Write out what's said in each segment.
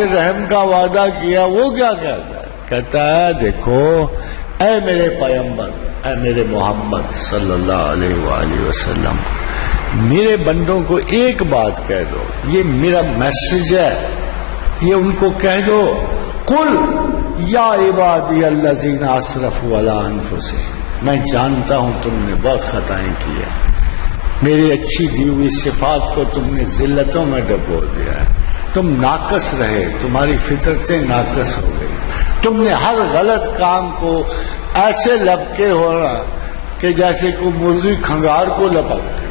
سے رحم کا وعدہ کیا، وہ کیا کہتا ہے؟ کہتا ہے دیکھو اے میرے پیغمبر، اے میرے محمد صلی اللہ علیہ وآلہ وسلم، میرے بندوں کو ایک بات کہہ دو، یہ میرا میسج ہے، یہ ان کو کہہ دو، قل یا عبادی الذین اسرفوا علی انفسہم، میں جانتا ہوں تم نے بہت خطائیں کی ہیں، میری اچھی دی ہوئی صفات کو تم نے ذلتوں میں ڈبو دیا ہے، تم ناقص رہے، تمہاری فطرتیں ناقص ہو گئی، تم نے ہر غلط کام کو ایسے لپکے ہو رہا کہ جیسے کوئی مرغی کھنگار کو لپکتے،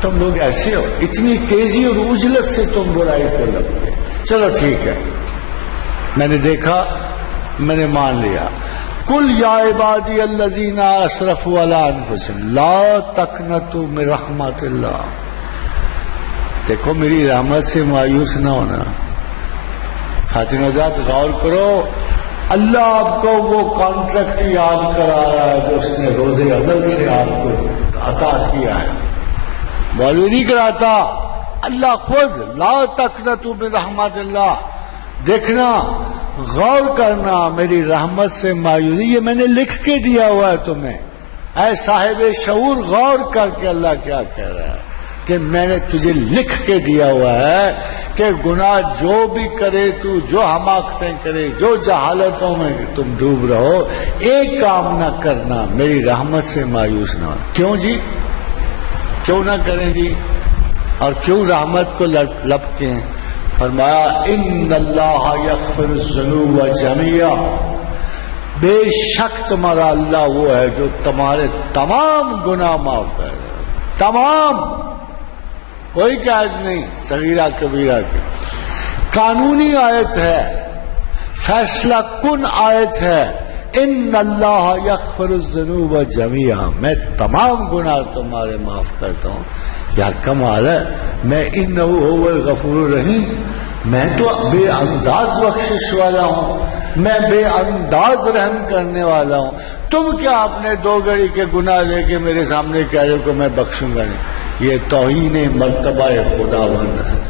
تم لوگ ایسے ہو، اتنی تیزی اور عجلت سے تم برائی کو لپکے۔ چلو ٹھیک ہے، میں نے دیکھا، میں نے مان لیا، قل یا عبادی الذین اسرفوا علی انفسہم لا تقنطوا من رحمت اللہ، دیکھو میری رحمت سے مایوس نہ ہونا۔ خاتون حضرات غور کرو، اللہ آپ کو وہ کانٹریکٹ یاد کرا رہا ہے جو اس نے روز ازل سے آپ کو عطا کیا ہے، مولوی نہیں کراتا، اللہ خود، لا تقنطوا من رحمت اللہ، دیکھنا، غور کرنا، میری رحمت سے مایوسی، یہ میں نے لکھ کے دیا ہوا ہے تمہیں، اے صاحب شعور غور کر کے اللہ کیا کہہ رہا ہے کہ میں نے تجھے لکھ کے دیا ہوا ہے کہ گناہ جو بھی کرے تو، جو حماقتیں کرے، جو جہالتوں میں تم ڈوب رہو، ایک کام نہ کرنا، میری رحمت سے مایوس نہ ہونا۔ کیوں جی؟ کیوں نہ کریں جی؟ اور کیوں رحمت کو لپکے ہیں؟ فرمایا ان اللہ یغفر الذنوب جميعا، بے شک تمہارا اللہ وہ ہے جو تمہارے تمام گناہ معاف کر رہا ہے، تمام، کوئی قید نہیں، صغیرہ کبیرہ کی۔ قانونی آیت ہے، فیصلہ کن آیت ہے، ان اللہ یغفر الذنوب جميعا، میں تمام گناہ تمہارے معاف کرتا ہوں۔ یار کمال ہے، میں انہ هو الغفور الرحیم، میں تو بے انداز بخشش والا ہوں، میں بے انداز رحم کرنے والا ہوں، تم کیا اپنے دو گھڑی کے گناہ لے کے میرے سامنے کہہ رہے ہو کہ میں بخشوں گا نہیں؟ یہ توہین مرتبہ خداوند ہے۔